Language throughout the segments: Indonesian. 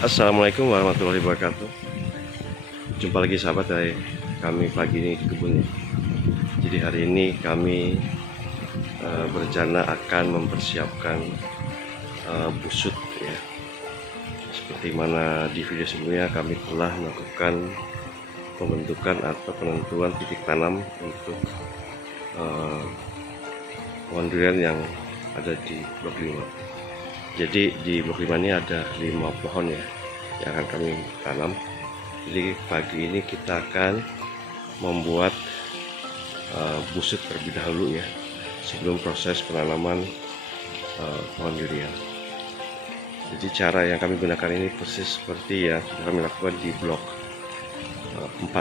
Assalamualaikum warahmatullahi wabarakatuh. Jumpa lagi sahabat dari kami pagi ini di kebun. Jadi hari ini kami berencana akan mempersiapkan busut ya. Seperti mana di video sebelumnya kami telah melakukan pembentukan atau penentuan titik tanam untuk pohon durian yang ada di blok 5. Jadi di blok 5 ini ada 5 pohon ya yang akan kami tanam. Jadi pagi ini kita akan membuat busut terlebih dahulu ya sebelum proses penanaman pohon durian. Jadi cara yang kami gunakan ini persis seperti yang sudah kami lakukan di blok 4,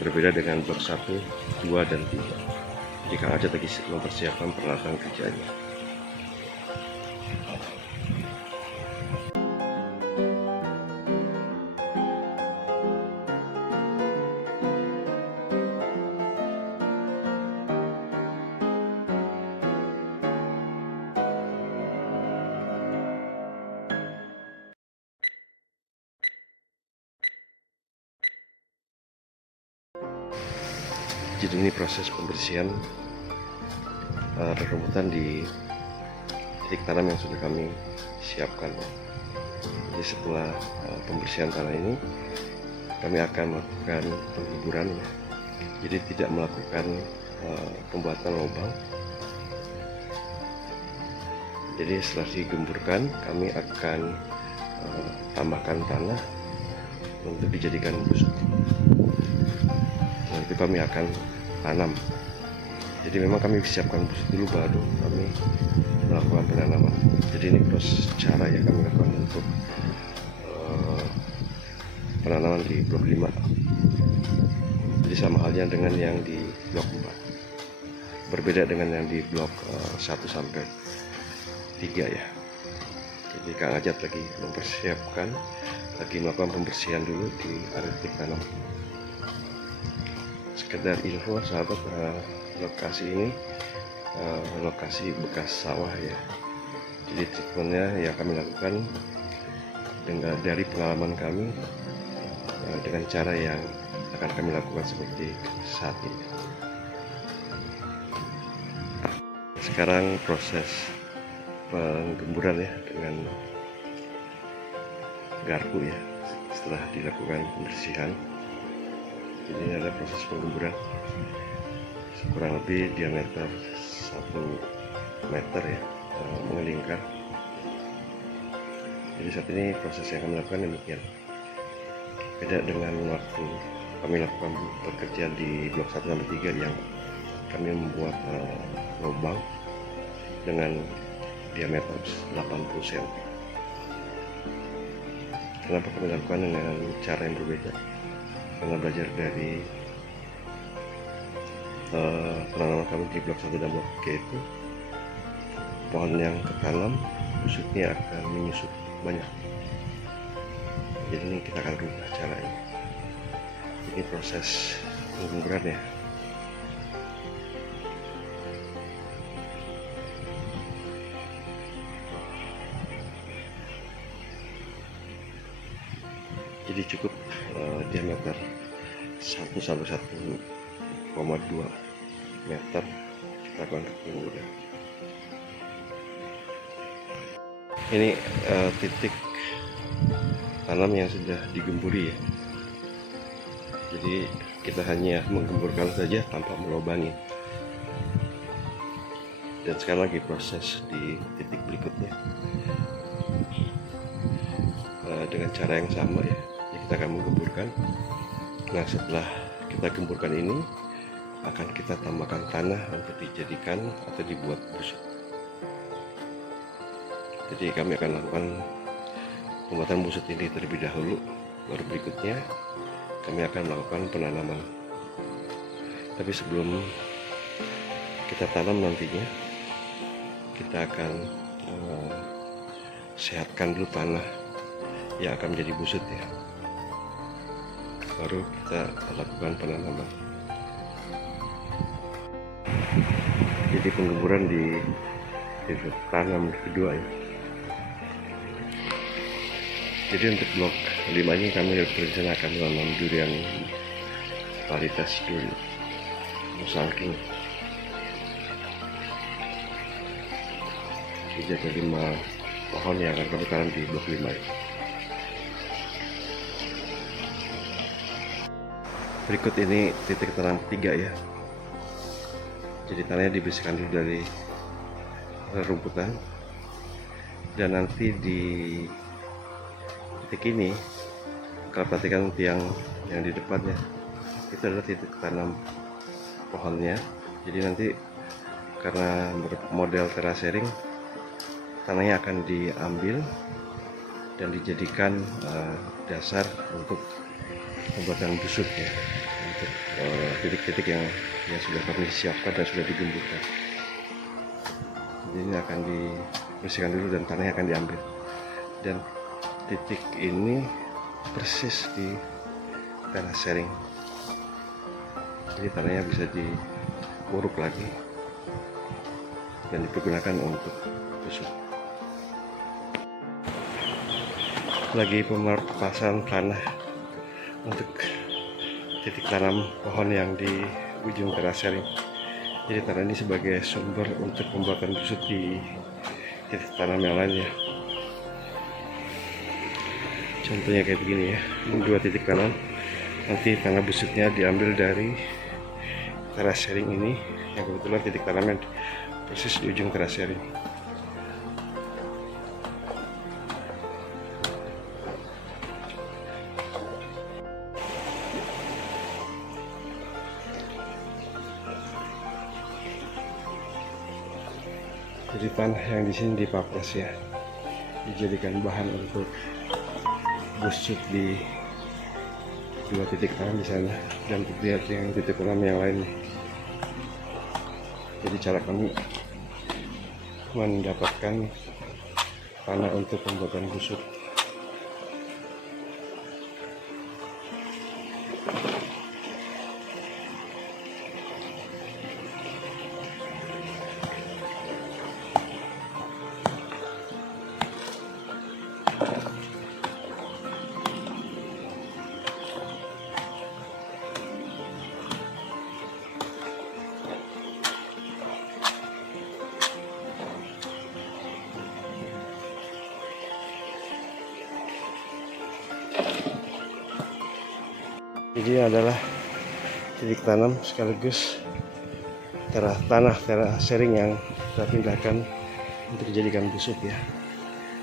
berbeda dengan blok 1, 2, dan 3. Jadi Kang Ajat lagi mempersiapkan peralatan kerjanya. Jadi ini proses pembersihan rerumputan di titik tanam yang sudah kami siapkan. Jadi setelah pembersihan tanah ini kami akan melakukan pengguburan ya. Jadi tidak melakukan pembuatan lubang. Jadi setelah digemburkan kami akan tambahkan tanah untuk dijadikan busuk. Nanti kami akan tanam. Jadi memang kami siapkan busuk dulu baru kami melakukan penanaman. Jadi ini proses cara yang kami lakukan untuk penanaman di blok 5. Jadi sama halnya dengan yang di blok 4, berbeda dengan yang di blok 1 sampai 3 ya. Jadi Kang Ajat lagi mempersiapkan, lagi melakukan pembersihan dulu di area titik tanam. Sekedar info sahabat, lokasi ini lokasi bekas sawah ya. Jadi treatmentnya yang kami lakukan dari pengalaman kami dengan cara yang akan kami lakukan seperti saat ini. Sekarang proses penggemburan ya dengan garpu ya. Setelah dilakukan pembersihan, jadi ini ada proses penggemburan kurang lebih diameter 1 meter ya, mengelingkar. Jadi saat ini proses yang kami lakukan demikian. Beda dengan waktu kami lakukan pekerjaan di blok 1 sampai 3 yang kami membuat lubang dengan diameter 80 cm. Kenapa kami lakukan dengan cara yang berbeda? Karena belajar dari penanaman kami di blok 1 dan blok 3 itu, pohon yang ketanam busutnya akan menyusut banyak. Jadi ini kita akan rubah caranya. Ini proses penggemburan ya. Jadi cukup diameter 1 sampai 1,2 meter kita akan penggemburan. Ini titik tanam yang sudah digemburi ya. Jadi kita hanya menggemburkan saja tanpa melubangi. Dan sekarang lagi proses di titik berikutnya dengan cara yang sama ya. Jadi kita akan menggemburkan. Nah setelah kita gemburkan ini akan kita tambahkan tanah untuk dijadikan atau dibuat busuk. Jadi kami akan lakukan pembuatan busut ini terlebih dahulu, baru berikutnya kami akan melakukan penanaman. Tapi sebelum kita tanam nantinya, kita akan sehatkan dulu tanah yang akan menjadi busut ya, baru kita lakukan penanaman. Jadi penggemburan di tanam kedua ya. Jadi untuk blok 5 ini kami berencanakan menanam durian varietas durian Musangking. Jadi ada 5 pohon yang akan kami tanam di blok 5 ini. Berikut ini titik tanam 3 ya. Jadi tanahnya dibersihkan dulu dari rumputan, dan nanti di titik ini kalau perhatikan tiang yang di depannya itu adalah titik tanam pohonnya. Jadi nanti karena model terasering, tanahnya akan diambil dan dijadikan dasar untuk pembuatan busur ya, untuk titik-titik yang sudah kami siapkan dan sudah digemburkan. Jadi ini akan dibersihkan dulu dan tanahnya akan diambil, dan titik ini persis di terasering. Jadi tanahnya bisa diuruk lagi dan dipergunakan untuk busur. Lagi pemerapasan tanah untuk titik tanam pohon yang di ujung terasering. Jadi tanah ini sebagai sumber untuk pembuatan busur di titik tanam yang lain ya. Contohnya kayak begini ya, ini 2 titik tanam. Nanti tanah busuknya diambil dari terasering ini, yang kebetulan titik tanamnya persis di ujung terasering. Jadi tanah yang di sini dipapres ya, dijadikan bahan untuk busuk di 2 titik tanam di sana, dan lihat yang titik tanam yang lain. Jadi cara kami mendapatkan tanah untuk pembuatan busur. Ini adalah titik tanam sekaligus tanah terasering yang kita pindahkan untuk dijadikan busuk ya.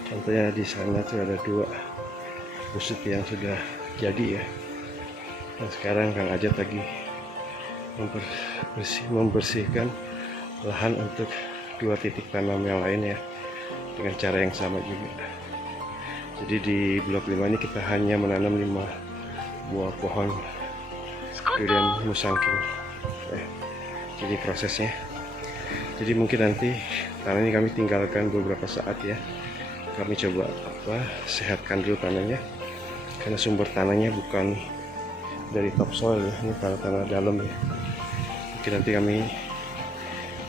Contohnya di sana tuh ada 2 busuk yang sudah jadi ya. Dan sekarang Kang Ajat lagi membersihkan lahan untuk 2 titik tanam yang lain ya, dengan cara yang sama juga. Jadi di blok 5 ini kita hanya menanam 5 buah pohon durian Musangking. Jadi prosesnya, jadi mungkin nanti tanah ini kami tinggalkan beberapa saat ya. Kami coba sehatkan dulu tanahnya, karena sumber tanahnya bukan dari topsoil ya, ini tanah dalam ya. Mungkin nanti kami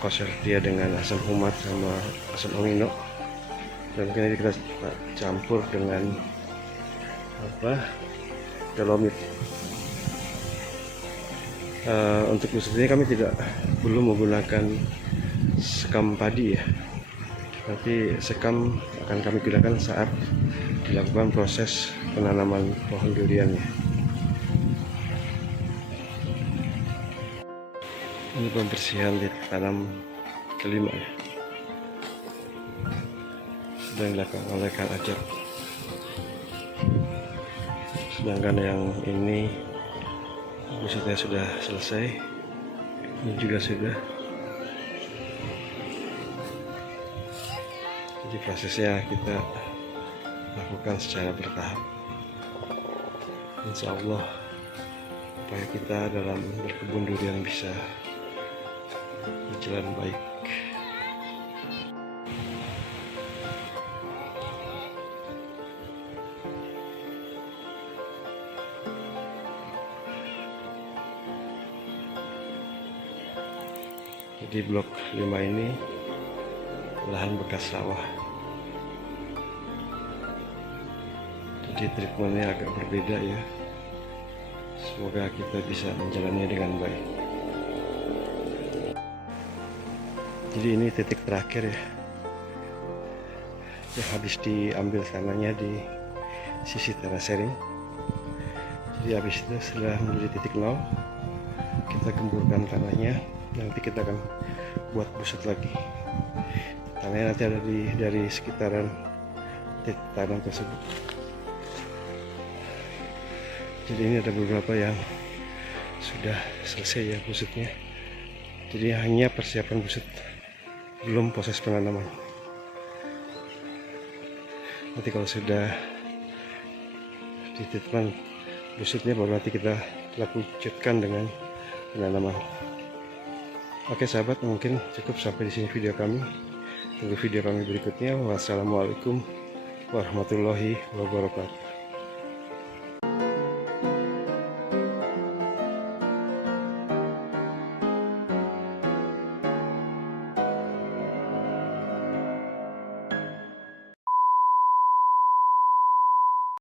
koser dia dengan asam humat sama asam amino, dan mungkin nanti kita campur dengan dolomit. Untuk busur ini kami belum menggunakan sekam padi ya. Nanti sekam akan kami gunakan saat dilakukan proses penanaman pohon durian ya. Ini pembersihan titik tanam kelima ya, sedang dilakukan oleh Kang Ajat. Sedangkan yang ini busurnya sudah selesai, ini juga sudah. Jadi prosesnya kita lakukan secara bertahap. Insya Allah upaya kita dalam berkebun durian bisa berjalan baik. Di blok 5 ini lahan bekas sawah. Jadi treatmentnya agak berbeda ya. Semoga kita bisa menjalannya dengan baik. Jadi ini titik terakhir ya, yang habis diambil tanahnya di sisi terasering. Jadi habis itu setelah menjadi titik nol, kita gemburkan tanahnya. Nanti kita akan buat busut lagi. Tanahnya nanti ada dari sekitaran titik tanam tersebut. Jadi ini ada beberapa yang sudah selesai ya busutnya. Jadi hanya persiapan busut, belum proses penanaman. Nanti kalau sudah dititipkan busutnya, baru nanti kita lanjutkan dengan penanaman. Oke sahabat, mungkin cukup sampai di sini video kami. Tunggu video kami berikutnya. Wassalamualaikum warahmatullahi wabarakatuh.